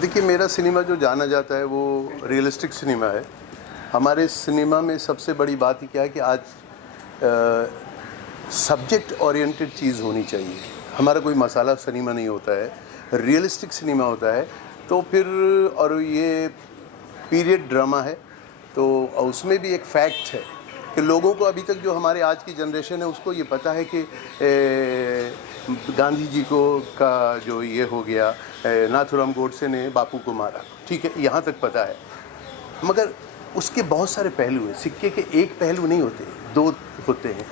देखिए, मेरा सिनेमा जो जाना जाता है वो रियलिस्टिक सिनेमा है। हमारे सिनेमा में सबसे बड़ी बात ही क्या है कि आज सब्जेक्ट ओरिएंटेड चीज़ होनी चाहिए। हमारा कोई मसाला सिनेमा नहीं होता है, रियलिस्टिक सिनेमा होता है। तो फिर और ये पीरियड ड्रामा है, तो उसमें भी एक फैक्ट है कि लोगों को अभी तक जो हमारे आज की जनरेशन है उसको ये पता है कि गांधी जी को का जो ये हो गया, नाथूराम गोडसे ने बापू को मारा, ठीक है, यहाँ तक पता है। मगर उसके बहुत सारे पहलू हैं, सिक्के के एक पहलू नहीं होते, दो होते हैं।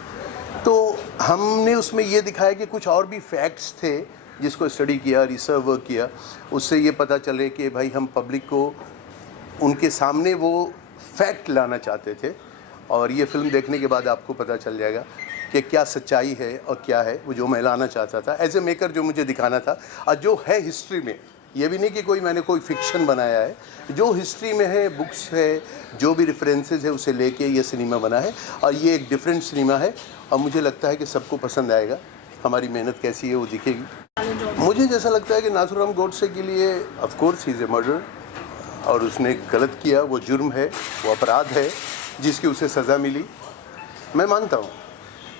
तो हमने उसमें ये दिखाया कि कुछ और भी फैक्ट्स थे जिसको स्टडी किया, रिसर्च वर्क किया, उससे ये पता चले कि भाई हम पब्लिक को उनके सामने वो फैक्ट लाना चाहते थे। और ये फिल्म देखने के बाद आपको पता चल जाएगा कि क्या सच्चाई है और क्या है वो जो मैं लाना चाहता था एज ए मेकर, जो मुझे दिखाना था। और जो है हिस्ट्री में, ये भी नहीं कि मैंने कोई फिक्शन बनाया है, जो हिस्ट्री में है, बुक्स है, जो भी रेफरेंसेस है उसे लेके ये सिनेमा बना है। और ये एक डिफरेंट सिनेमा है और मुझे लगता है कि सबको पसंद आएगा। हमारी मेहनत कैसी है वो दिखेगी। मुझे जैसा लगता है कि नाथूराम गोडसे के लिए of course he is a murder, और उसने गलत किया, वो जुर्म है, वो अपराध है जिसकी उसे सज़ा मिली, मैं मानता हूँ।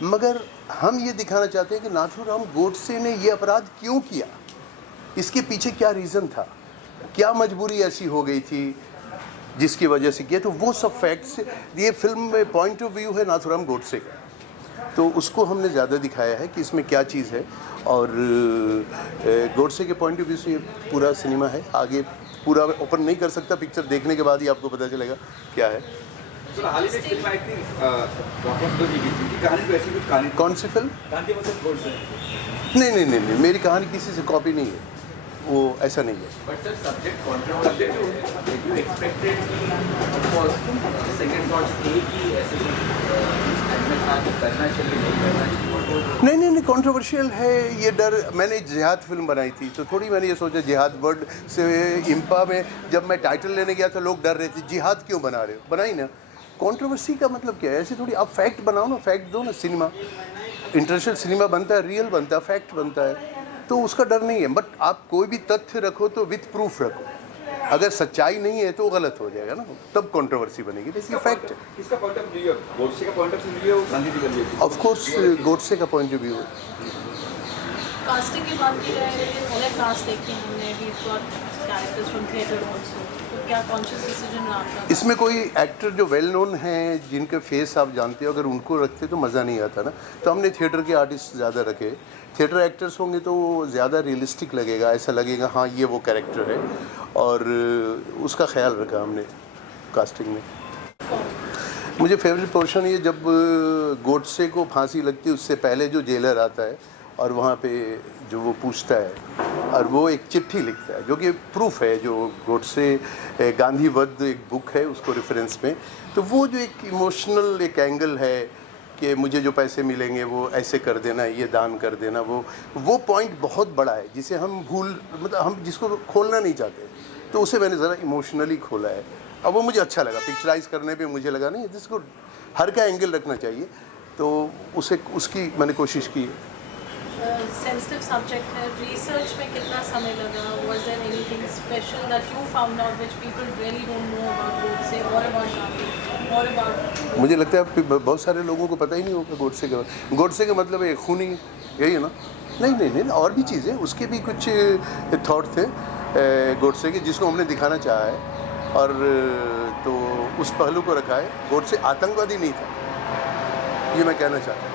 मगर हम ये दिखाना चाहते हैं कि नाथूराम गोडसे ने ये अपराध क्यों किया, इसके पीछे क्या रीज़न था, क्या मजबूरी ऐसी हो गई थी जिसकी वजह से किया। तो वो सब फैक्ट्स, ये फिल्म में पॉइंट ऑफ व्यू है नाथूराम गोडसे का, तो उसको हमने ज़्यादा दिखाया है कि इसमें क्या चीज़ है। और गोडसे के पॉइंट ऑफ व्यू से ये पूरा सिनेमा है। आगे पूरा ओपन नहीं कर सकता, पिक्चर देखने के बाद ही आपको पता चलेगा क्या है। कौन सी फिल्म? नहीं, मेरी कहानी किसी से कॉपी नहीं है, वो ऐसा नहीं है। नहीं, कंट्रोवर्शियल है ये डर। मैंने जिहाद फिल्म बनाई थी तो थोड़ी मैंने ये सोचा, जिहाद वर्ड से इंपा में जब मैं टाइटल लेने गया तो लोग डर रहे थे, जिहाद क्यों बना रहे हो, बनाई ना। कंट्रोवर्सी का मतलब क्या है? ऐसे थोड़ी आप फैक्ट बनाओ ना, फैक्ट दो ना। सिनेमा, इंटरनेशनल सिनेमा बनता है, रियल बनता है, फैक्ट बनता है, तो उसका डर नहीं है। बट आप कोई भी तथ्य रखो तो विथ प्रूफ रखो। अगर सच्चाई नहीं है तो गलत हो जाएगा ना, तब कंट्रोवर्सी बनेगी। देखिए फैक्ट है। किसका पॉइंट ऑफ व्यू है? गोडसे का पॉइंट ऑफ व्यू है, गांधी जी का व्यू है? ऑफ कोर्स गोडसे का पॉइंट ऑफ व्यू है। कास्टिंग की बात की जाए, पहले कास्ट देखी हमने, we got characters from theatre also, तो क्या कॉन्शियस डिसीजन रहा आपका? इसमें कोई एक्टर जो वेल नोन हैं, जिनके फेस आप जानते हो, अगर उनको रखते तो मज़ा नहीं आता ना। तो हमने थिएटर के आर्टिस्ट ज़्यादा रखे। थिएटर एक्टर्स होंगे तो ज़्यादा रियलिस्टिक लगेगा, ऐसा लगेगा हाँ ये वो कैरेक्टर है, और उसका ख्याल रखा हमने कास्टिंग में। मुझे फेवरेट पोर्शन ये जब गोडसे को फांसी लगती है, उससे पहले जो जेलर आता है और वहाँ पे जो वो पूछता है और वो एक चिट्ठी लिखता है जो कि प्रूफ है, जो गोडसे गांधी वध एक बुक है उसको रेफरेंस में। तो वो जो एक इमोशनल एक एंगल है कि मुझे जो पैसे मिलेंगे वो ऐसे कर देना, ये दान कर देना, वो पॉइंट बहुत बड़ा है जिसे हम मतलब हम जिसको खोलना नहीं चाहते, तो उसे मैंने ज़रा इमोशनली खोला है। अब वो मुझे अच्छा लगा, पिक्चराइज करने पे मुझे लगा नहीं दिस गुड, हर का एंगल रखना चाहिए, तो उसे उसकी मैंने कोशिश की है। सेंसिटिव सब्जेक्ट है, रिसर्च में कितना समय लगा? Was there anything special that you found out which people really don't know about Godse और अबाउट गांधी और अबाउट? मुझे लगता है बहुत सारे लोगों को पता ही नहीं होगा गोडसे का। गोडसे का मतलब है खूनी, यही है ना? नहीं, और भी चीज़ें, उसके भी कुछ थॉट थे गोडसे के जिसको हमने दिखाना चाहा है, और तो उस पहलू को रखा है। गोडसे आतंकवादी नहीं था, ये मैं कहना चाहता हूँ,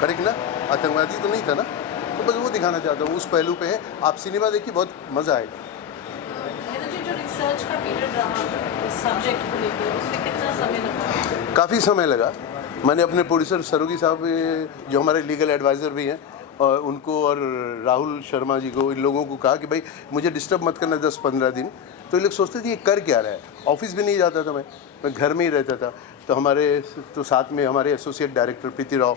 करेक्ट ना? आतंकवादी तो नहीं था ना, तो बस वो दिखाना चाहता हूँ, उस पहलू पे है। आप सिनेमा देखिए, बहुत मज़ा आएगा। जो रिसर्च का पीरियड रहा सब्जेक्ट को लेकर, उसमें कितना समय लगा? काफ़ी समय लगा। मैंने अपने प्रोड्यूसर सरोगी साहब, जो हमारे लीगल एडवाइज़र भी हैं, और उनको और राहुल शर्मा जी को, इन लोगों को कहा कि भाई मुझे डिस्टर्ब मत करना 10-15 दिन। तो ये लोग सोचते थे ये कर क्या रहा है, ऑफिस भी नहीं जाता था मैं घर में ही रहता था। तो हमारे तो साथ में हमारे एसोसिएट डायरेक्टर प्रीति राव,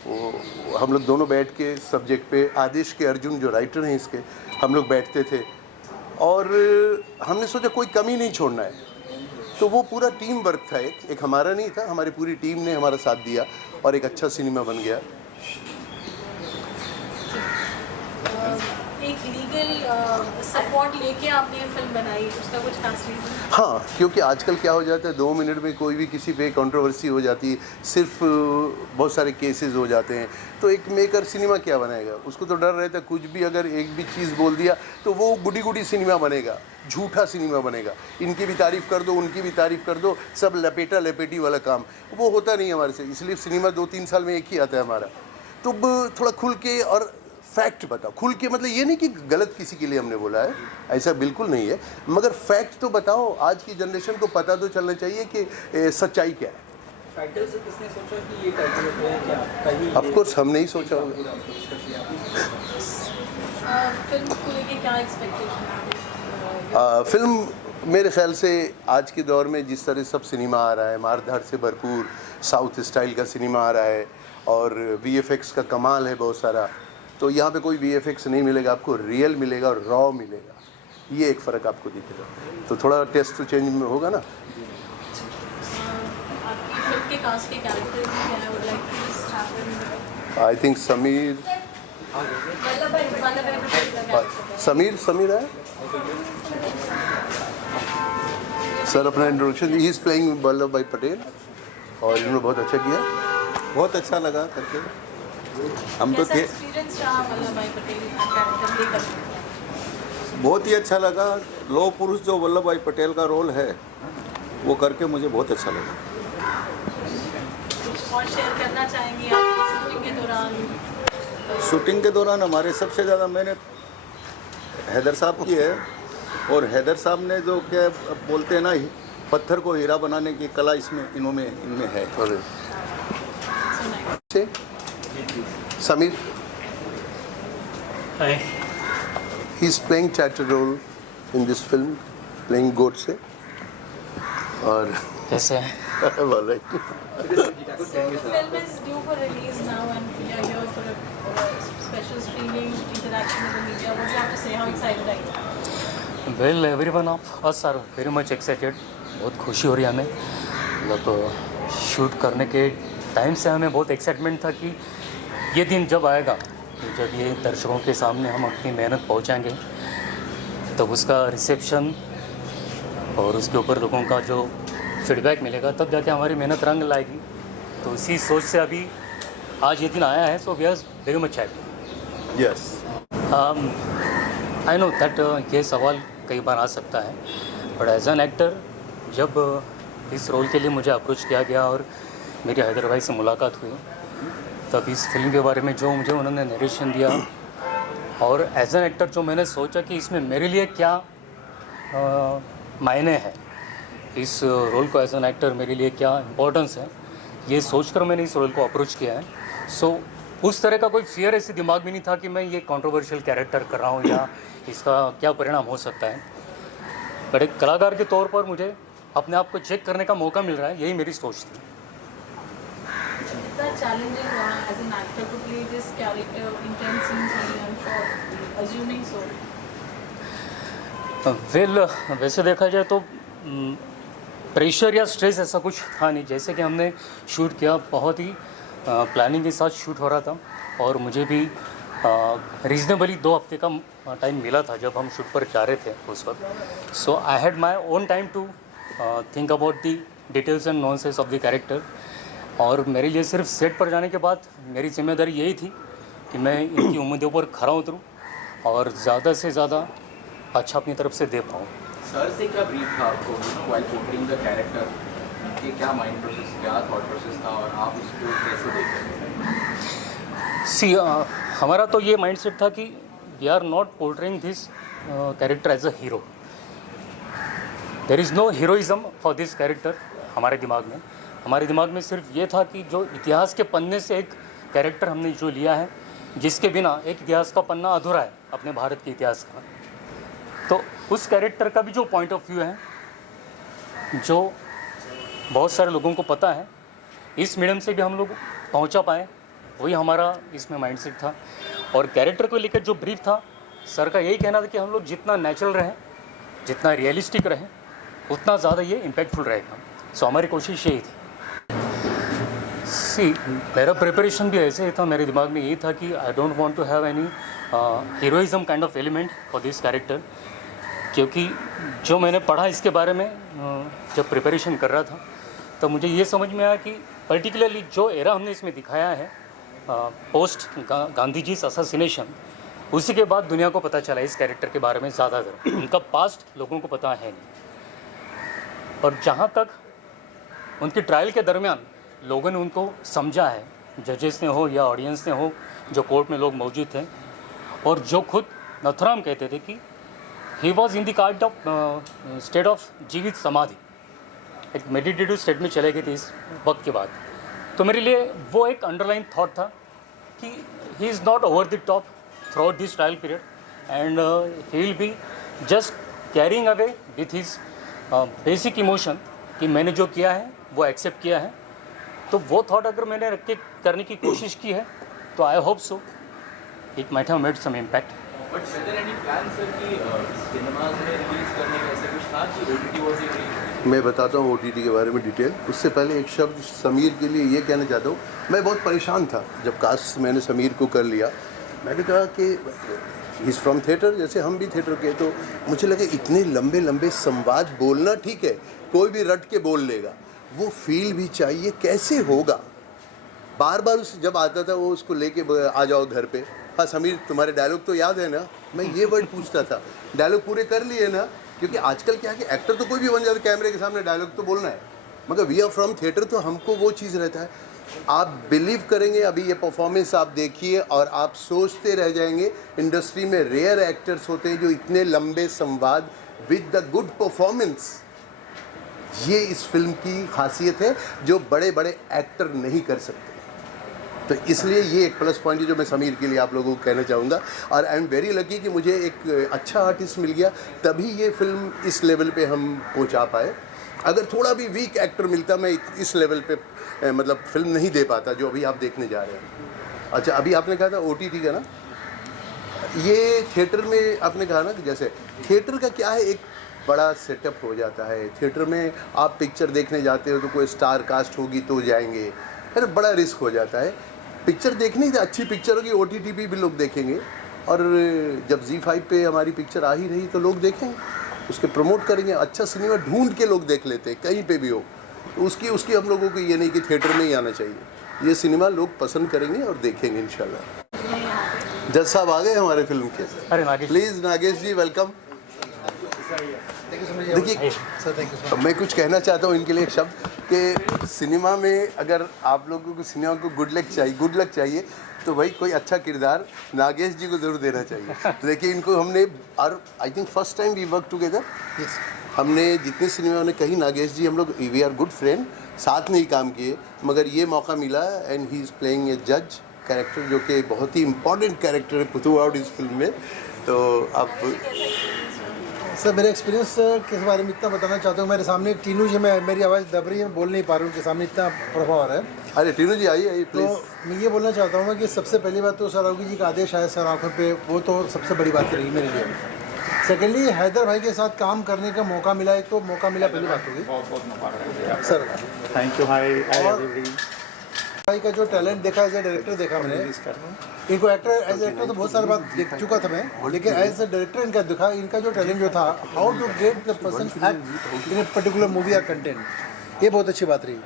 वो हम लोग दोनों बैठ के सब्जेक्ट पे, आदेश के अर्जुन जो राइटर हैं इसके, हम लोग बैठते थे और हमने सोचा कोई कमी नहीं छोड़ना है। तो वो पूरा टीम वर्क था, एक हमारा नहीं था, हमारी पूरी टीम ने हमारा साथ दिया और एक अच्छा सिनेमा बन गया। एक लीगल सपोर्ट लेके आपने ये फिल्म बनाई, उसका कुछ खास रीज़न? हाँ, क्योंकि आजकल क्या हो जाता है, 2 मिनट में कोई भी किसी पे कंट्रोवर्सी हो जाती है, सिर्फ बहुत सारे केसेस हो जाते हैं, तो एक मेकर सिनेमा क्या बनाएगा? उसको तो डर रहता है कुछ भी अगर एक भी चीज़ बोल दिया तो वो गुडी गुडी सिनेमा बनेगा, झूठा सिनेमा बनेगा। इनकी भी तारीफ़ कर दो, उनकी भी तारीफ़ कर दो, सब लपेटा लपेटी वाला काम, वो होता नहीं हमारे से। इसलिए सिनेमा 2-3 साल में एक ही आता है हमारा। तो थोड़ा खुल के और फैक्ट बताओ, खुल के, मतलब ये नहीं कि गलत किसी के लिए हमने बोला है, ऐसा बिल्कुल नहीं है, मगर फैक्ट तो बताओ। आज की जनरेशन को पता तो चलना चाहिए कि सच्चाई क्या है। टाइटल से किसने सोचा कि ये टाइटल है क्या कहीं? ऑफ कोर्स हमने ही सोचा होगा। फिल्म को लेके क्या एक्सपेक्टेशन है? फिल्म मेरे ख्याल से आज के दौर में जिस तरह सब सिनेमा आ रहा है, मारधाड़ से भरपूर साउथ स्टाइल का सिनेमा आ रहा है और VFX का कमाल है बहुत सारा, तो यहाँ पे कोई VFX नहीं मिलेगा आपको, रियल मिलेगा और रॉ मिलेगा। ये एक फ़र्क आपको दिखेगा, तो थोड़ा टेस्ट तो चेंज होगा ना। आपकी फिल्म के कास्ट के कैरेक्टर्स क्या है? Would like to I think Sameer Vallabhbhai Patel का कैरेक्टर समीर है सर। अपना introduction, he is playing Vallabhbhai Patel और इन्होंने बहुत अच्छा किया, बहुत अच्छा लगा करके। हम तो कैसा थे, एक्सपीरियंस रहा वल्लभ भाई पटेल का कैरेक्टर लेकर? बहुत ही अच्छा लगा। लौह पुरुष जो वल्लभ भाई पटेल का रोल है वो करके मुझे बहुत अच्छा लगा। कुछ और शेयर करना चाहेंगे आप शूटिंग के दौरान? शूटिंग के दौरान हमारे सबसे ज़्यादा मेहनत हैदर साहब की है, और हैदर साहब ने जो क्या बोलते हैं ना, पत्थर को हीरा बनाने की कला इनमें है। और सुनाइए। Sameer, Hi. he is playing title role in this film, playing Godse. और कैसे हैं? well, right. So the film is due for release now and we are here for a special screening, interaction with the media. What do you have to say? How excited are you? Well, everyone of us are very much excited. बहुत खुशी हो रही है हमें, मतलब shoot करने के time से हमें बहुत एक्साइटमेंट था कि ये दिन जब आएगा, जब ये दर्शकों के सामने हम अपनी मेहनत पहुंचाएंगे, तब उसका रिसेप्शन और उसके ऊपर लोगों का जो फीडबैक मिलेगा, तब जाके हमारी मेहनत रंग लाएगी। तो इसी सोच से अभी आज ये दिन आया है। So we are very much happy. Yes. I know that ये सवाल कई बार आ सकता है, बट एज एन एक्टर जब इस रोल के लिए मुझे अप्रोच किया गया और मेरी हैदर भाई से मुलाकात हुई, तब इस फिल्म के बारे में जो मुझे उन्होंने नरेशन दिया और एज एन एक्टर जो मैंने सोचा कि इसमें मेरे लिए क्या मायने हैं, इस रोल को एज एन एक्टर मेरे लिए क्या इम्पोर्टेंस है, ये सोचकर मैंने इस रोल को अप्रोच किया है। सो उस तरह का कोई फियर ऐसे दिमाग में नहीं था कि मैं ये कंट्रोवर्शियल कैरेक्टर कर रहा हूँ या इसका क्या परिणाम हो सकता है। बट एक कलाकार के तौर पर मुझे अपने आप को चेक करने का मौका मिल रहा है, यही मेरी सोच थी। It's that challenging as an actor to play this character, intense scenes, I'm sure, assuming so. Well वैसे देखा जाए तो प्रेशर या स्ट्रेस ऐसा कुछ था नहीं। जैसे कि हमने शूट किया, बहुत ही प्लानिंग के साथ शूट हो रहा था और मुझे भी रीजनेबली 2 हफ्ते का टाइम मिला था जब हम शूट पर जा रहे थे उस वक्त। So I had my own time to think about the details and nonsense of the character. और मेरे लिए सिर्फ सेट पर जाने के बाद मेरी जिम्मेदारी यही थी कि मैं इनकी उम्मीदों पर खरा उतरूँ और ज़्यादा से ज़्यादा अच्छा अपनी तरफ से दे पाऊँ। सर से क्या ब्रीफ था आपको व्हाइल पोर्ट्रेइंग द कैरेक्टर? कि क्या माइंड प्रोसेस, क्या थॉट प्रोसेस था और आप उसको कैसे देख रहे थे? सी हमारा तो ये माइंडसेट था कि we are not portraying this character as a hero. There is no heroism for this character. हमारे दिमाग में सिर्फ ये था कि जो इतिहास के पन्ने से एक कैरेक्टर हमने जो लिया है, जिसके बिना एक इतिहास का पन्ना अधूरा है अपने भारत के इतिहास का, तो उस कैरेक्टर का भी जो पॉइंट ऑफ व्यू है, जो बहुत सारे लोगों को पता है, इस मीडियम से भी हम लोग पहुंचा पाए, वही हमारा इसमें माइंडसेट था। और कैरेक्टर को लेकर जो ब्रीफ था, सर का यही कहना था कि हम लोग जितना नेचुरल रहें, जितना रियलिस्टिक रहें, उतना ज़्यादा ये इम्पैक्टफुल रहेगा। सो हमारी कोशिश यही थी। सी मेरा प्रिपरेशन भी ऐसे ही था, मेरे दिमाग में यही था कि I don't want to have any heroism kind of element for this character, क्योंकि जो मैंने पढ़ा इसके बारे में जब प्रिपरेशन कर रहा था तो मुझे ये समझ में आया कि पर्टिकुलरली जो एरा हमने इसमें दिखाया है पोस्ट गांधी जी असैसिनेशन, उसी के बाद दुनिया को पता चला इस कैरेक्टर के बारे में ज़्यादातर। उनका पास्ट लोगों को पता है नहीं, और जहाँ तक उनकी ट्रायल के दरमियान लोगों ने उनको समझा है, जजेस ने हो या ऑडियंस ने हो, जो कोर्ट में लोग मौजूद थे, और जो खुद नथुराम कहते थे कि he was in the kind of state of जीवित समाधि, एक मेडिटेटिव स्टेट में चले गए थे इस वक्त के बाद। तो मेरे लिए वो एक अंडरलाइन थॉट था कि he is not over the top through out this trial period, and he will be just carrying away with his basic emotion कि मैंने जो किया है वो एक्सेप्ट किया है। तो वो थॉट अगर मैंने रख के करने की कोशिश की है तो I hope so it might have made some impact. But whether any plan sir कि सिनेमाज में रिलीज करने का ऐसा कुछ था कि ओटीटी वाज रिलीज? मैं बताता हूँ ओटीटी के बारे में डिटेल। उससे पहले एक शब्द समीर के लिए ये कहना चाहता हूँ, मैं बहुत परेशान था जब कास्ट मैंने समीर को कर लिया। मैंने कहा कि ही इज़ फ्रॉम थिएटर, जैसे हम भी थिएटर के, तो मुझे लगे इतने लंबे लंबे संवाद बोलना ठीक है, कोई भी रट के बोल लेगा, वो फील भी चाहिए, कैसे होगा। बार बार उस जब आता था वो उसको लेके आ जाओ घर पे, हाँ समीर तुम्हारे डायलॉग तो याद है ना, मैं ये वर्ड पूछता था, डायलॉग पूरे कर लिए ना, क्योंकि आजकल क्या है कि एक्टर तो कोई भी बन जाता है, कैमरे के सामने डायलॉग तो बोलना है, मगर वी आर फ्रॉम थिएटर तो हमको वो चीज़ रहता है। आप बिलीव करेंगे, अभी ये परफॉर्मेंस आप देखिए और आप सोचते रह जाएंगे, इंडस्ट्री में रेयर एक्टर्स होते हैं जो इतने लंबे संवाद विद द गुड परफॉर्मेंस, ये इस फिल्म की खासियत है जो बड़े बड़े एक्टर नहीं कर सकते। तो इसलिए ये एक प्लस पॉइंट है जो मैं समीर के लिए आप लोगों को कहना चाहूँगा। और आई एम वेरी लकी कि मुझे एक अच्छा आर्टिस्ट मिल गया, तभी ये फिल्म इस लेवल पे हम पहुँचा पाए। अगर थोड़ा भी वीक एक्टर मिलता मैं इस लेवल पे मतलब फिल्म नहीं दे पाता जो अभी आप देखने जा रहे हैं। अच्छा, अभी आपने कहा था ओटीटी का ना, ये थिएटर में आपने कहा ना कि जैसे थिएटर का क्या है, एक बड़ा सेटअप हो जाता है। थिएटर में आप पिक्चर देखने जाते हो तो कोई स्टार कास्ट होगी तो जाएंगे, फिर बड़ा रिस्क हो जाता है। पिक्चर देखनी अच्छी पिक्चर होगी, ओटीटी पे भी लोग देखेंगे, और जब ZEE5 पे हमारी पिक्चर आ ही रही तो लोग देखेंगे, उसके प्रमोट करेंगे। अच्छा सिनेमा ढूंढ के लोग देख लेते हैं कहीं पे भी हो, तो उसकी हम लोगों को ये नहीं कि थिएटर में ही आना चाहिए। ये सिनेमा लोग पसंद करेंगे और देखेंगे इंशाल्लाह। जज साहब आ गए हमारे फिल्म के। अरे नागेश, प्लीज़ नागेश जी वेलकम। देखिए मैं कुछ कहना चाहता हूँ इनके लिए एक शब्द कि सिनेमा में अगर आप लोगों को सिनेमा को गुड लक चाहिए तो भाई कोई अच्छा किरदार नागेश जी को ज़रूर देना चाहिए। तो देखिए इनको हमने, और I think first time we work together, हमने जितने सिनेमा में कहीं नागेश जी हम लोग वी आर गुड फ्रेंड, साथ में ही काम किए, मगर ये मौका मिला and he is playing a जज कैरेक्टर जो कि बहुत ही इंपॉर्टेंट कैरेक्टर है थ्रू आउट इस फिल्म में। तो अब सर मेरे एक्सपीरियंस के बारे में इतना बताना चाहता हूँ, मेरे सामने टीनू जी, मैं मेरी आवाज़ दब रही है, मैं बोल नहीं पा रहा हूँ, उनके सामने इतना प्रभाव आ रहा है। अरे टीनू जी आइए तो प्लीज़। मैं ये बोलना चाहता हूँ कि सबसे पहली बात तो सराउगी जी का आदेश आया सर आँखों पे, वो तो सबसे बड़ी बात रही मेरे लिए। सेकेंडली हैदर भाई के साथ काम करने का मौका मिला, एक तो मौका मिला, पहली बात होगी बहुत मुबारक सर। Thank you. हाय भाई का जो टैलेंट देखा, एज ए डायरेक्टर देखा मैंने इनको, एक्टर एज एक्टर तो बहुत सारी बात देख चुका था मैं, लेकिन एज ए डायरेक्टर इनका देखा, इनका जो टैलेंट जो था, how to get the person act in a particular movie या कंटेंट, ये बहुत अच्छी बात रही।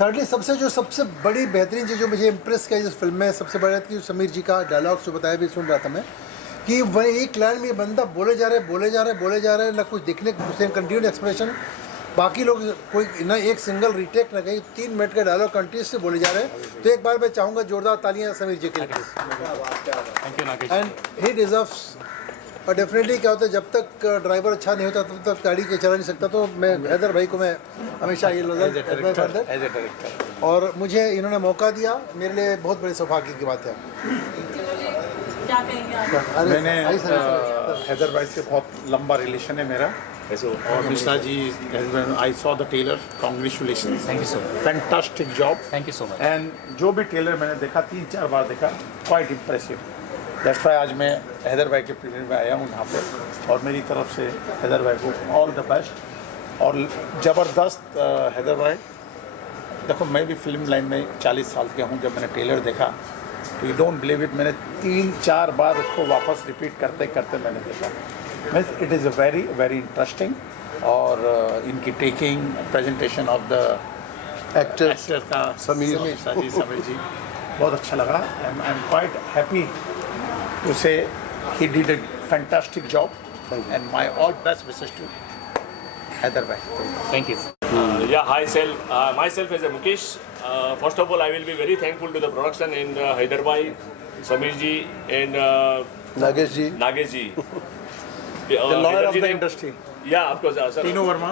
थर्डली सबसे बड़ी बेहतरीन चीज़ जो मुझे इम्प्रेस किया इस फिल्म में, सबसे बड़ा कि समीर जी का डायलॉग जो बताया भी सुन रहा था मैं, कि वह एक लाइन में बंदा बोले जा रहे ना कुछ दिखने को, कंटिन्यूड एक्सप्रेशन, बाकी लोग कोई ना एक सिंगल रिटेक ना कहीं, 3 मिनट का डायलॉग कंटिन्यूस से बोले जा रहे हैं। तो एक बार मैं चाहूँगा जोरदार तालियां समीर जी के लिए। Thank you Nagesh. And he deserves. और डेफिनेटली क्या होता है, जब तक ड्राइवर अच्छा नहीं होता तब तक गाड़ी के चला नहीं सकता। तो मैं हैदर भाई को मैं हमेशा ये और मुझे इन्होंने मौका दिया, मेरे लिए बहुत बड़े सौभाग्य की बात है। क्या कहेंगे आप? मैंने हैदर भाई से बहुत लंबा रिलेशन है मेरा, और Mishra ji, I saw the trailer, congratulations, thank you so much, fantastic job, thank you so much. And जो भी टेलर मैंने देखा 3-4 बार देखा, क्वाइट इम्प्रेसिव। दैट्स व्हाई आज मैं हैदर भाई के प्रीमियर में आया हूँ यहाँ पे, और मेरी तरफ से हैदर भाई को ऑल द बेस्ट। और ज़बरदस्त हैदर भाई, देखो मैं भी फिल्म लाइन में 40 साल के हूँ, जब मैंने टेलर देखा तो यू डोंट बिलीव इट, मैंने 3-4 बार उसको वापस रिपीट करते करते मैंने देखा। Means it is very very interesting. और इनकी taking presentation of the actor का समीर जी बहुत अच्छा लगा। I am quite happy to say he did a fantastic job and my all best wishes to Haider भाई। Thank you. Yeah, hi, myself as a Mukesh. First of all, I will be very thankful to the production and Hyderabad, Samir ji and Nagesh ji Nagesh ji. The lawyer of the industry. Yeah, of course, sir. Tinu Verma.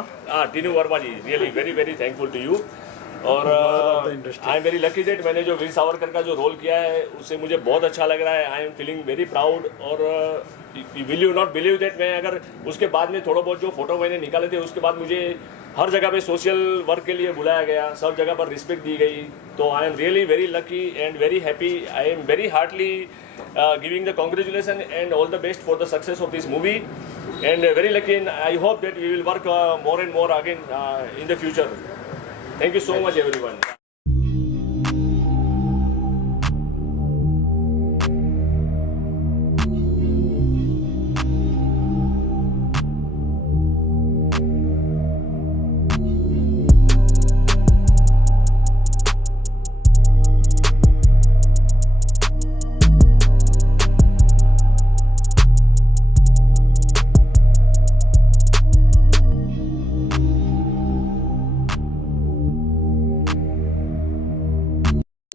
Tinu Verma ji, really very very thankful to you. और आई am very lucky that मैंने जो वीर सावरकर का जो role किया है उससे मुझे बहुत अच्छा लग रहा है। I am feeling very proud. और will you not believe that मैं अगर उसके बाद में थोड़ा बहुत जो फोटो मैंने निकाले थे उसके बाद मुझे हर जगह पे सोशल वर्क के लिए बुलाया गया, सब जगह पर रिस्पेक्ट दी गई। तो I am really very lucky and very happy. I am very heartly giving the congratulation and all the best for the success of this movie and very lucky and I hope that we will work more and more again in the future. Thank you so much, everyone.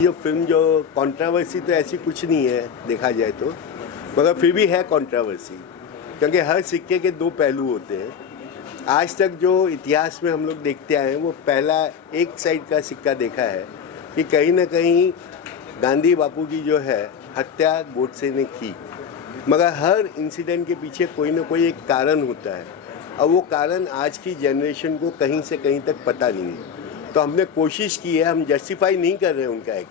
ये film जो controversy तो ऐसी कुछ नहीं है देखा जाए तो, मगर फिर भी है कंट्रोवर्सी, क्योंकि हर सिक्के के दो पहलू होते हैं। आज तक जो इतिहास में हम लोग देखते आए हैं वो पहला एक साइड का सिक्का देखा है कि कहीं ना कहीं गांधी बापू की जो है हत्या गोडसे ने की, मगर हर इंसिडेंट के पीछे कोई ना कोई एक कारण होता है और वो कारण आज की जनरेशन को कहीं से कहीं तक पता नहीं है। तो हमने कोशिश की है, हम जस्टिफाई नहीं कर रहे हैं उनका एक,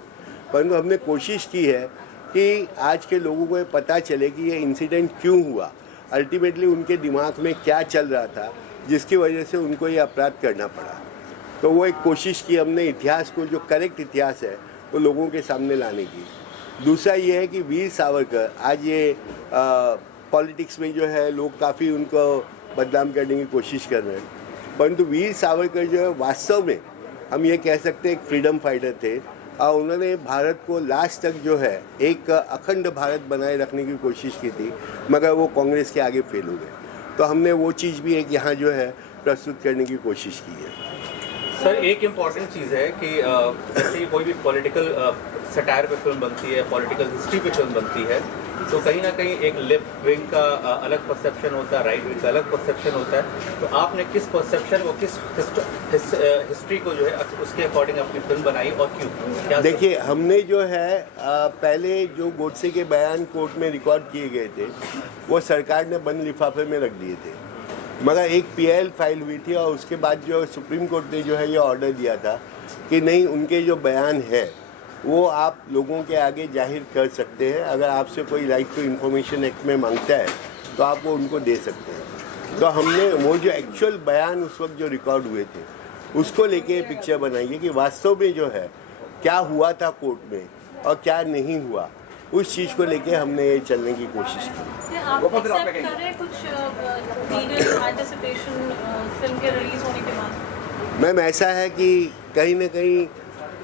परंतु हमने कोशिश की है कि आज के लोगों को ये पता चले कि ये इंसिडेंट क्यों हुआ, अल्टीमेटली उनके दिमाग में क्या चल रहा था जिसकी वजह से उनको ये अपराध करना पड़ा। तो वो एक कोशिश की हमने इतिहास को, जो करेक्ट इतिहास है वो लोगों के सामने लाने की। दूसरा ये है कि वीर सावरकर आज ये पॉलिटिक्स में जो है लोग काफ़ी उनको बदनाम करने की कोशिश कर रहे हैं, परंतु वीर सावरकर जो है वास्तव में हम ये कह सकते हैं एक फ्रीडम फाइटर थे और उन्होंने भारत को लास्ट तक जो है एक अखंड भारत बनाए रखने की कोशिश की थी, मगर वो कांग्रेस के आगे फेल हो गए। तो हमने वो चीज़ भी एक यहाँ जो है प्रस्तुत करने की कोशिश की है। सर, एक इम्पॉर्टेंट चीज़ है कि जैसे कोई भी पॉलिटिकल सटायर पे फिल्म बनती है, पॉलिटिकल हिस्ट्री पे फिल्म बनती है, तो कहीं ना कहीं एक लेफ्ट विंग का अलग परसेप्शन होता है, राइट विंग का अलग परसेप्शन होता है। तो आपने किस परसेप्शन वो किस हिस्ट्री को जो है उसके अकॉर्डिंग अपनी फिल्म बनाई और क्यों? क्या देखिए, हमने जो है पहले जो गोडसे के बयान कोर्ट में रिकॉर्ड किए गए थे वो सरकार ने बंद लिफाफे में रख दिए थे, मगर एक PIL फाइल हुई थी और उसके बाद जो सुप्रीम कोर्ट ने जो है ये ऑर्डर दिया था कि नहीं, उनके जो बयान है वो आप लोगों के आगे जाहिर कर सकते हैं। अगर आपसे कोई राइट टू इन्फॉर्मेशन एक्ट में मांगता है तो आप वो उनको दे सकते हैं। तो हमने वो जो एक्चुअल बयान उस वक्त जो रिकॉर्ड हुए थे उसको लेके पिक्चर बनाई है कि वास्तव में जो है क्या हुआ था कोर्ट में और क्या नहीं हुआ, उस चीज़ को लेके हमने चलने की कोशिश की। आप एक्सेप्ट कर रहे हैं कुछ लीगल एंटिसिपेशन फिल्म के रिलीज होने के बाद? मैम, ऐसा है कि कहीं ना कहीं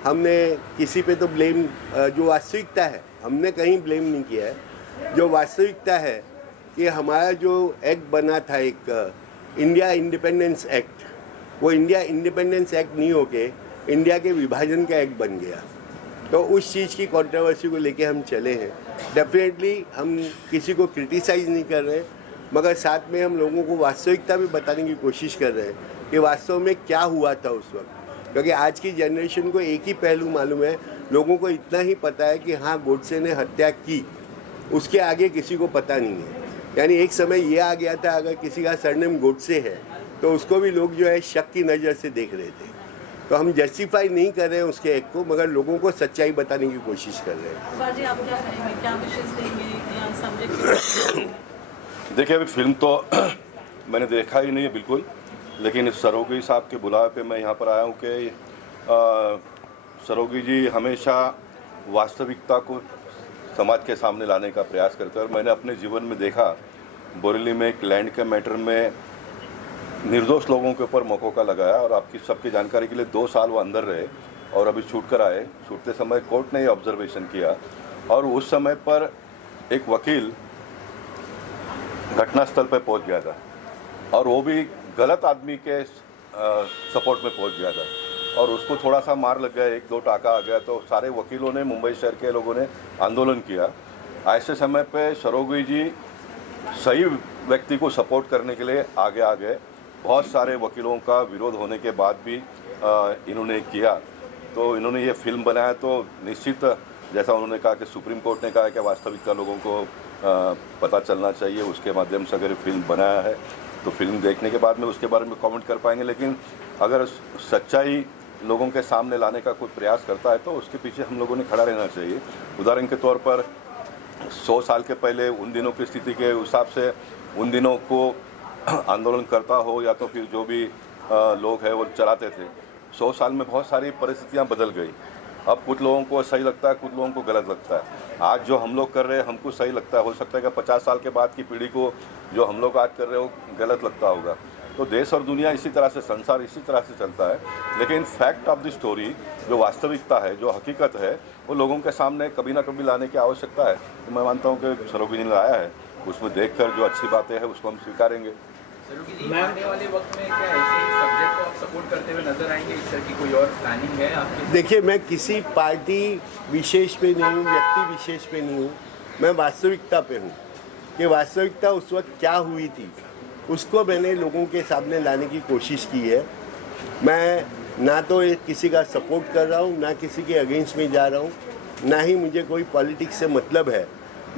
हमने किसी पे तो ब्लेम, जो वास्तविकता है हमने कहीं ब्लेम नहीं किया है। जो वास्तविकता है कि हमारा जो एक्ट बना था एक इंडिया इंडिपेंडेंस एक्ट, वो इंडिया इंडिपेंडेंस एक्ट नहीं होके इंडिया के विभाजन का एक्ट बन गया। तो उस चीज़ की कंट्रोवर्सी को लेके हम चले हैं। डेफिनेटली हम किसी को क्रिटिसाइज़ नहीं कर रहे, मगर साथ में हम लोगों को वास्तविकता भी बताने की कोशिश कर रहे हैं कि वास्तव में क्या हुआ था उस वक्त। क्योंकि आज की जनरेशन को एक ही पहलू मालूम है, लोगों को इतना ही पता है कि हाँ गोडसे ने हत्या की, उसके आगे किसी को पता नहीं है। यानी एक समय ये आ गया था अगर किसी का सरनेम गोडसे है तो उसको भी लोग जो है शक की नज़र से देख रहे थे। तो हम जस्टिफाई नहीं कर रहे हैं उसके एक्ट को, मगर लोगों को सच्चाई बताने की कोशिश कर रहे हैं। बाजी, आप क्या कहेंगे, क्या विशेष देंगे या सब्जेक्ट? देखिए, अभी फिल्म तो मैंने देखा ही नहीं है बिल्कुल, लेकिन सरोगी साहब के बुलावे पे मैं यहाँ पर आया हूँ कि सरोगी जी हमेशा वास्तविकता को समाज के सामने लाने का प्रयास करते हैं। और मैंने अपने जीवन में देखा, बोरेली में एक लैंड के मैटर में निर्दोष लोगों के ऊपर मौका लगाया, और आपकी सबकी जानकारी के लिए 2 साल वो अंदर रहे और अभी छूट कर आए। छूटते समय कोर्ट ने ये ऑब्जर्वेशन किया, और उस समय पर एक वकील घटनास्थल पर पहुंच गया था, और वो भी गलत आदमी के सपोर्ट में पहुंच गया था, और उसको थोड़ा सा मार लग गया, 1-2 टाका आ गया। तो सारे वकीलों ने, मुंबई शहर के लोगों ने आंदोलन किया। ऐसे समय पे सरोगी जी सही व्यक्ति को सपोर्ट करने के लिए आगे आ गए। बहुत सारे वकीलों का विरोध होने के बाद भी इन्होंने किया। तो इन्होंने ये फिल्म बनाया, तो निश्चित जैसा उन्होंने कहा कि सुप्रीम कोर्ट ने कहा कि वास्तविकता लोगों को पता चलना चाहिए, उसके माध्यम से अगर फिल्म बनाया है तो फिल्म देखने के बाद में उसके बारे में कमेंट कर पाएंगे। लेकिन अगर सच्चाई लोगों के सामने लाने का कोई प्रयास करता है तो उसके पीछे हम लोगों ने खड़ा रहना चाहिए। उदाहरण के तौर पर 100 साल के पहले उन दिनों की स्थिति के हिसाब से उन दिनों को आंदोलन करता हो या तो फिर जो भी लोग हैं वो चलाते थे, 100 साल में बहुत सारी परिस्थितियाँ बदल गई। अब कुछ लोगों को सही लगता है, कुछ लोगों को गलत लगता है। आज जो हम लोग कर रहे हैं हमको सही लगता है, हो सकता है कि 50 साल के बाद की पीढ़ी को जो हम लोग आज कर रहे हो गलत लगता होगा। तो देश और दुनिया इसी तरह से, संसार इसी तरह से चलता है। लेकिन फैक्ट ऑफ द स्टोरी, जो वास्तविकता है, जो हकीकत है, वो लोगों के सामने कभी ना कभी लाने की आवश्यकता है। तो मैं मानता हूँ कि सरोगी ने लाया है, उसमें देखकर जो अच्छी बातें हैं उसको हम स्वीकारेंगे। आने वाले वक्त में क्या ऐसे सब्जेक्ट को आप सपोर्ट करते हुए नजर आएंगे? इस तरह की कोई और प्लानिंग है आपकी? देखिए, मैं किसी पार्टी विशेष पे नहीं हूँ, व्यक्ति विशेष पे नहीं हूँ, मैं वास्तविकता पे हूँ कि वास्तविकता उस वक्त क्या हुई थी, उसको मैंने लोगों के सामने लाने की कोशिश की है। मैं ना तो किसी का सपोर्ट कर रहा हूँ, ना किसी के अगेंस्ट में जा रहा हूँ, ना ही मुझे कोई पॉलिटिक्स से मतलब है,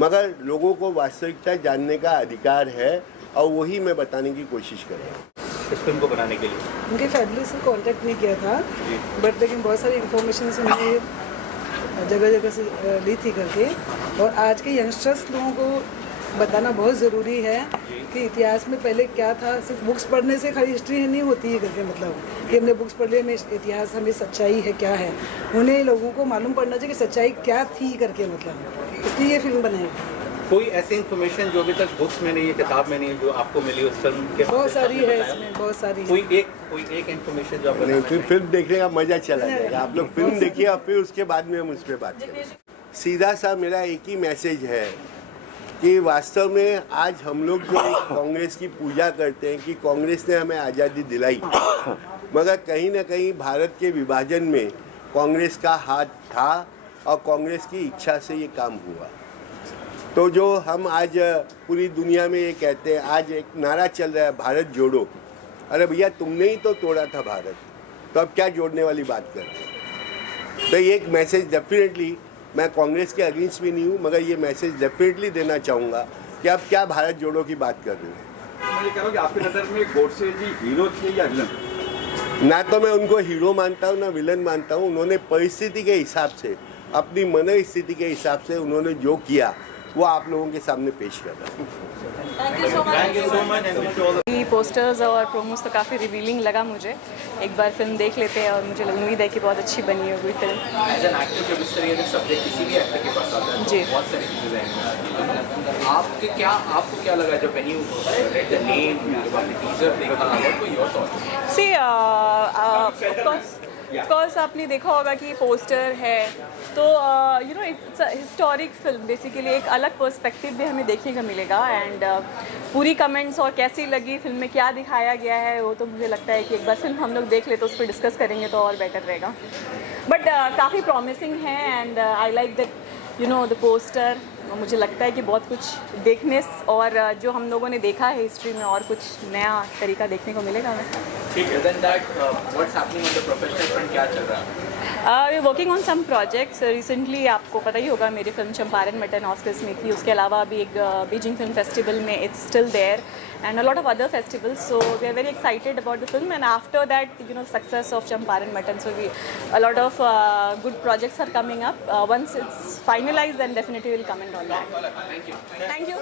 मगर लोगों को वास्तविकता जानने का अधिकार है और वही मैं बताने की कोशिश कर रहा हूँ। इस फिल्म को बनाने के लिए उनके फैमिली से कांटेक्ट नहीं किया था, बट लेकिन बहुत सारी इन्फॉर्मेशन उन्होंने जगह जगह से ली थी करके। और आज के यंगस्टर्स लोगों को बताना बहुत ज़रूरी है कि इतिहास में पहले क्या था। सिर्फ बुक्स पढ़ने से खाली हिस्ट्री नहीं होती है करके, मतलब कि हमने बुक्स पढ़ लिया, हमें इतिहास, हमें सच्चाई है क्या है, उन्हें लोगों को मालूम पड़ना चाहिए कि सच्चाई क्या थी करके, मतलब इसलिए ये फिल्म बनाई। कोई ऐसी इन्फॉर्मेशन जो अभी तक बुक्स में नहीं है, किताब में नहीं है, जो आपको मिली उस फिल्म के? बहुत सारी है इसमें, बहुत सारी। कोई एक इन्फॉर्मेशन जो आप नहीं, फिर फिल्म देखने का मजा चला जाएगा। आप लोग फिल्म देखिए और फिर उसके बाद में हम उस पर बात करें। सीधा सा मेरा एक ही मैसेज है कि वास्तव में आज हम लोग जो कांग्रेस की पूजा करते हैं कि कांग्रेस ने हमें आज़ादी दिलाई, मगर कहीं ना कहीं भारत के विभाजन में कांग्रेस का हाथ था और कांग्रेस की इच्छा से ये काम हुआ। तो जो हम आज पूरी दुनिया में ये कहते हैं, आज एक नारा चल रहा है भारत जोड़ो। अरे भैया, तुमने ही तो तोड़ा था भारत, तो अब क्या जोड़ने वाली बात कर रहे हैं? तो ये एक मैसेज डेफिनेटली, मैं कांग्रेस के अगेंस्ट भी नहीं हूँ, मगर ये मैसेज डेफिनेटली देना चाहूँगा कि अब क्या भारत जोड़ो की बात कर रहे हो। मैं ये कह रहा हूँ कि आपकी नज़र में गोडसे जी हीरो थे या विलन? ना तो मैं उनको हीरो मानता हूँ ना विलन मानता हूँ। उन्होंने परिस्थिति के हिसाब से, अपनी मन स्थिति के हिसाब से उन्होंने जो किया वो आप लोगों के सामने पेश कर रहा हूँ। पोस्टर्स और प्रोमोस तो काफ़ी रिवीलिंग लगा मुझे। एक बार फिल्म देख लेते हैं और मुझे उम्मीद है कि बहुत अच्छी बनी होगी फिल्म। एज एन एक्टर जब इस तरह के सब्जेक्ट किसी भी एक्टर के पास आता है जी, बहुत सारी चीज़ें हैं। आपको क्या लगा जब when you read the name, teaser देखा, what were your thoughts? See of course आपने देखा होगा कि पोस्टर है, तो you know it's historic film, basically एक अलग पर्सपेक्टिव भी हमें देखने को मिलेगा। एंड पूरी कमेंट्स और कैसी लगी फिल्म में क्या दिखाया गया है, वो तो मुझे लगता है कि एक बार फिल्म हम लोग देख ले तो उस पर डिस्कस करेंगे तो और बेटर रहेगा। बट काफ़ी प्रॉमिसिंग है and I like that you know the poster. मुझे लगता है कि बहुत कुछ देखने और जो हम लोगों ने देखा है हिस्ट्री में और कुछ नया तरीका देखने को मिलेगा हमें। ठीक है, then that what's happening on the professional front, क्या चल रहा है? We working on some projects. Recently आपको पता ही होगा मेरी फिल्म चंपारण मटन ऑस्कर्स में थी, उसके अलावा अभी एक बीजिंग फिल्म फेस्टिवल में it's still there and a lot of other festivals, so we are very excited about the film. And after that, you know, success of Champaran Mutton, so a lot of good projects are coming up. Once it's finalized, then definitely we'll comment on that. Thank you. Thank you.